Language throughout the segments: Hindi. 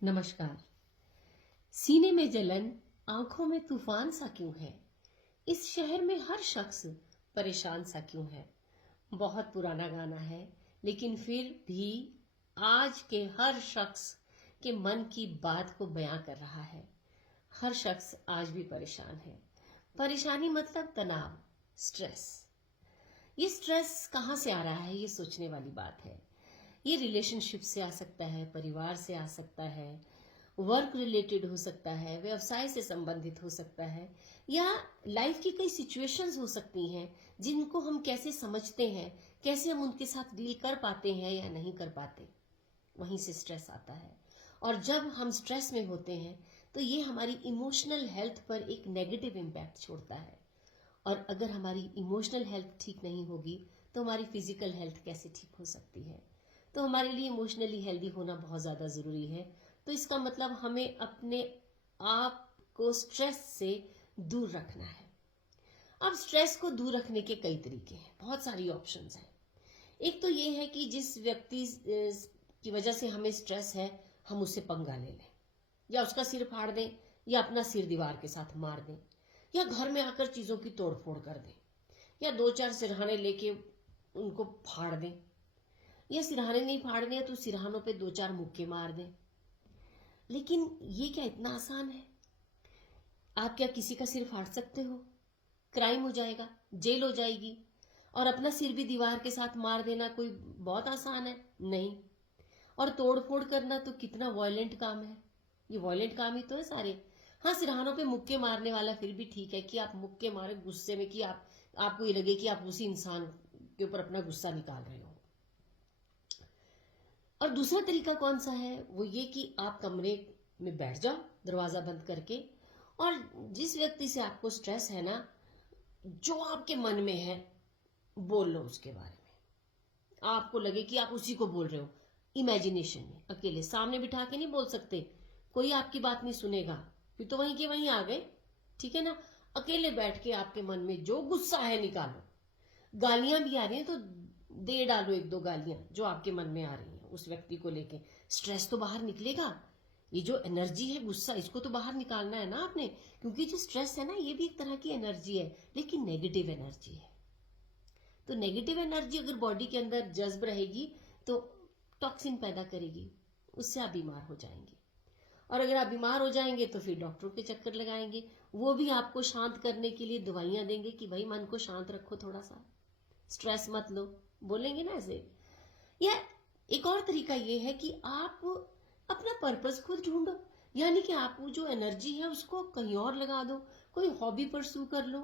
नमस्कार। सीने में जलन, आंखों में तूफान सा क्यों है? इस शहर में हर शख्स परेशान सा क्यों है? बहुत पुराना गाना है, लेकिन फिर भी आज के हर शख्स के मन की बात को बयां कर रहा है। हर शख्स आज भी परेशान है। परेशानी मतलब तनाव, स्ट्रेस। ये स्ट्रेस कहाँ से आ रहा है, ये सोचने वाली बात है। ये रिलेशनशिप से आ सकता है, परिवार से आ सकता है, वर्क रिलेटेड हो सकता है, व्यवसाय से संबंधित हो सकता है, या लाइफ की कई सिचुएशंस हो सकती हैं जिनको हम कैसे समझते हैं, कैसे हम उनके साथ डील कर पाते हैं या नहीं कर पाते, वहीं से स्ट्रेस आता है। और जब हम स्ट्रेस में होते हैं तो ये हमारी इमोशनल हेल्थ पर एक नेगेटिव इम्पैक्ट छोड़ता है। और अगर हमारी इमोशनल हेल्थ ठीक नहीं होगी तो हमारी फिजिकल हेल्थ कैसे ठीक हो सकती है? तो हमारे लिए इमोशनली हेल्दी होना बहुत ज़्यादा ज़रूरी है। तो इसका मतलब हमें अपने आप को स्ट्रेस से दूर रखना है। अब स्ट्रेस को दूर रखने के कई तरीके हैं, बहुत सारी ऑप्शंस हैं। एक तो ये है कि जिस व्यक्ति की वजह से हमें स्ट्रेस है, हम उससे पंगा ले लें, या उसका सिर फाड़ दें, या अपना सिर दीवार के साथ मार दें, या घर में आकर चीज़ों की तोड़ फोड़ कर दें, या दो चार सिरहाने लेके उनको फाड़ दें, या सिरहाने नहीं फाड़ने हैं तो सिरहानों पे दो चार मुक्के मार दें। लेकिन ये क्या इतना आसान है? आप क्या किसी का सिर फाड़ सकते हो? क्राइम हो जाएगा, जेल हो जाएगी। और अपना सिर भी दीवार के साथ मार देना कोई बहुत आसान है? नहीं। और तोड़ फोड़ करना तो कितना वायलेंट काम है। ये वायलेंट काम ही तो है सारे। हाँ, सिरहानों पे मुक्के मारने वाला फिर भी ठीक है कि आप मुक्के मारे गुस्से में, कि आपको ये लगे कि आप उसी इंसान के ऊपर अपना गुस्सा निकाल रहे हो। और दूसरा तरीका कौन सा है? वो ये कि आप कमरे में बैठ जाओ दरवाजा बंद करके, और जिस व्यक्ति से आपको स्ट्रेस है ना, जो आपके मन में है बोल लो उसके बारे में। आपको लगे कि आप उसी को बोल रहे हो, इमेजिनेशन में, अकेले, सामने बिठा के नहीं बोल सकते, कोई आपकी बात नहीं सुनेगा, फिर तो वहीं के वहीं आ गए, ठीक है ना। अकेले बैठ के आपके मन में जो गुस्सा है निकालो। गालियां भी आ रही हैं तो दे डालो एक दो गालियां जो आपके मन में आ रही हैं उस व्यक्ति को लेके। स्ट्रेस तो बाहर निकलेगा। ये जो एनर्जी है, गुस्सा, इसको तो बाहर निकालना है ना आपने, क्योंकि जो स्ट्रेस है ना, ये भी एक तरह की एनर्जी है, लेकिन नेगेटिव एनर्जी है। तो नेगेटिव एनर्जी अगर बॉडी के अंदर जज्ब रहेगी तो टॉक्सिन पैदा करेगी, उससे आप बीमार हो जाएंगे। और अगर आप बीमार हो जाएंगे तो फिर डॉक्टरों के चक्कर लगाएंगे। वो भी आपको शांत करने के लिए दवाइयां देंगे कि भाई मन को शांत रखो, थोड़ा सा स्ट्रेस मत लो, बोलेंगे ना ऐसे। या एक और तरीका ये है कि आप अपना पर्पस खुद ढूंढो, यानी कि आप वो जो एनर्जी है उसको कहीं और लगा दो। कोई हॉबी परस्यू कर लो,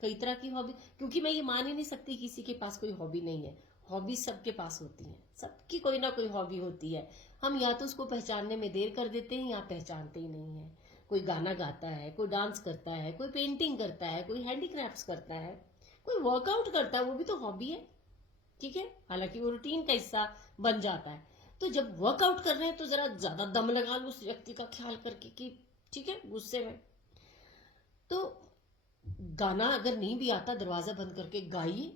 कई तरह की हॉबी, क्योंकि मैं ये मान ही नहीं सकती किसी के पास कोई हॉबी नहीं है। हॉबी सबके पास होती है, सबकी कोई ना कोई हॉबी होती है। हम या तो उसको पहचानने में देर कर देते हैं या पहचानते ही नहीं है। कोई गाना गाता है, कोई डांस करता है, कोई पेंटिंग करता है, कोई हैंडीक्राफ्ट्स करता है, कोई वर्कआउट करता है, वो भी तो हॉबी है, ठीक है। हालांकि वो रूटीन का हिस्सा बन जाता है। तो जब वर्कआउट कर रहे हैं तो जरा ज्यादा दम लगा लो उस व्यक्ति का ख्याल करके कि ठीक है, गुस्से में। तो गाना अगर नहीं भी आता, दरवाजा बंद करके गाइए,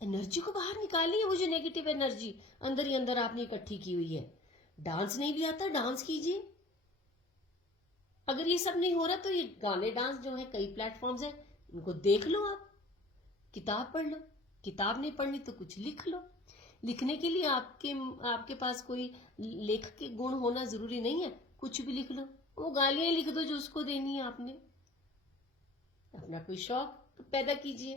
एनर्जी को बाहर निकालिए, वो जो नेगेटिव एनर्जी अंदर ही अंदर आपने इकट्ठी की हुई है। डांस नहीं भी आता, डांस कीजिए। अगर ये सब नहीं हो रहा तो ये गाने, डांस जो है, कई प्लेटफॉर्म्स है, उनको देख लो आप। किताब पढ़ लो, किताब नहीं पढ़नी तो कुछ लिख लो। लिखने के लिए आपके आपके पास कोई लेखक के गुण होना जरूरी नहीं है, कुछ भी लिख लो। वो गालियां ही लिख दो जो उसको देनी है आपने। अपना कोई शौक तो पैदा कीजिए।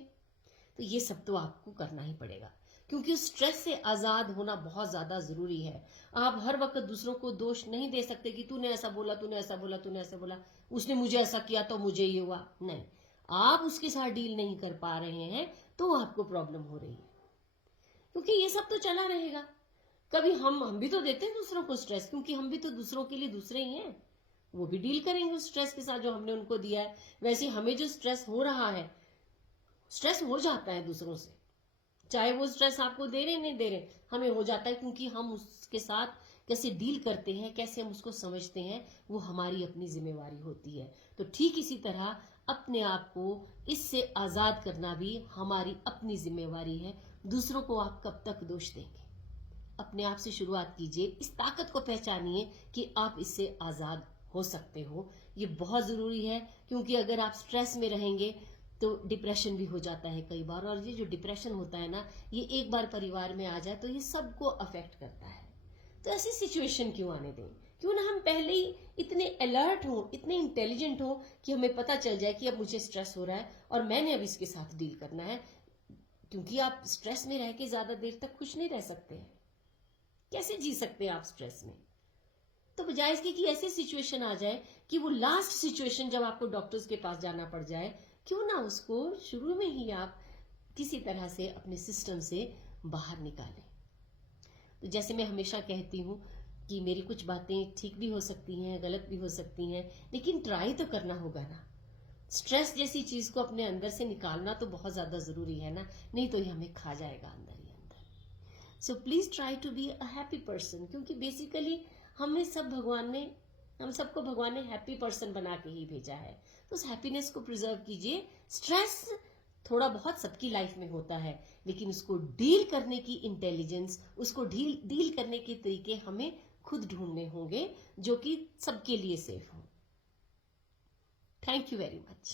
तो ये सब तो आपको करना ही पड़ेगा, क्योंकि स्ट्रेस से आजाद होना बहुत ज्यादा जरूरी है। आप हर वक्त दूसरों को दोष नहीं दे सकते कि तूने ऐसा बोला, तूने ऐसा बोला, तूने ऐसा बोला, उसने मुझे ऐसा किया तो मुझे ये हुआ। नहीं, आप उसके साथ डील नहीं कर पा रहे हैं तो आपको प्रॉब्लम हो रही है, क्योंकि ये सब तो चला रहेगा। कभी हम भी तो देते हैं दूसरों को स्ट्रेस, क्योंकि हम भी तो दूसरों के लिए दूसरे ही हैं। वो भी डील करेंगे उस स्ट्रेस के साथ जो हमने उनको दिया है। वैसे हमें जो स्ट्रेस हो रहा है, स्ट्रेस हो जाता है दूसरों से, चाहे वो स्ट्रेस आपको दे रहे नहीं दे रहे, हमें हो जाता है, क्योंकि हम उसके साथ कैसे डील करते हैं, कैसे हम उसको समझते हैं, वो हमारी अपनी जिम्मेवारी होती है। तो ठीक इसी तरह अपने आप को इससे आजाद करना भी हमारी अपनी जिम्मेवारी है। दूसरों को आप कब तक दोष देंगे? अपने आप से शुरुआत कीजिए, इस ताकत को पहचानिए कि आप इससे आजाद हो सकते हो। ये बहुत जरूरी है, क्योंकि अगर आप स्ट्रेस में रहेंगे तो डिप्रेशन भी हो जाता है कई बार, और ये जो डिप्रेशन होता है ना, ये एक बार परिवार में आ जाए तो ये सबको अफेक्ट करता है। तो ऐसी सिचुएशन क्यों आने दें? क्यों ना हम पहले ही इतने अलर्ट हो, इतने इंटेलिजेंट हो कि हमें पता चल जाए कि अब मुझे स्ट्रेस हो रहा है और मैंने अब इसके साथ डील करना है। क्योंकि आप स्ट्रेस में रह के ज्यादा देर तक खुश नहीं रह सकते हैं। कैसे जी सकते हैं आप स्ट्रेस में? तो बजाय इसके कि ऐसी सिचुएशन आ जाए कि वो लास्ट सिचुएशन जब आपको डॉक्टर्स के पास जाना पड़ जाए, क्यों ना उसको शुरू में ही आप किसी तरह से अपने सिस्टम से बाहर निकालें। तो जैसे मैं हमेशा कहती हूँ कि मेरी कुछ बातें ठीक भी हो सकती हैं, गलत भी हो सकती हैं, लेकिन ट्राई तो करना होगा ना। स्ट्रेस जैसी चीज को अपने अंदर से निकालना तो बहुत ज्यादा जरूरी है ना, नहीं तो ये हमें खा जाएगा अंदर ही अंदर। So please try to be a happy person, क्योंकि बेसिकली हम सबको भगवान ने हैप्पी पर्सन बना के ही भेजा है। तो उस हैप्पीनेस को प्रिजर्व कीजिए। स्ट्रेस थोड़ा बहुत सबकी लाइफ में होता है, लेकिन उसको डील करने की इंटेलिजेंस, उसको डील करने के तरीके हमें खुद ढूंढने होंगे, जो कि सबके लिए सेफ हो। Thank you very much.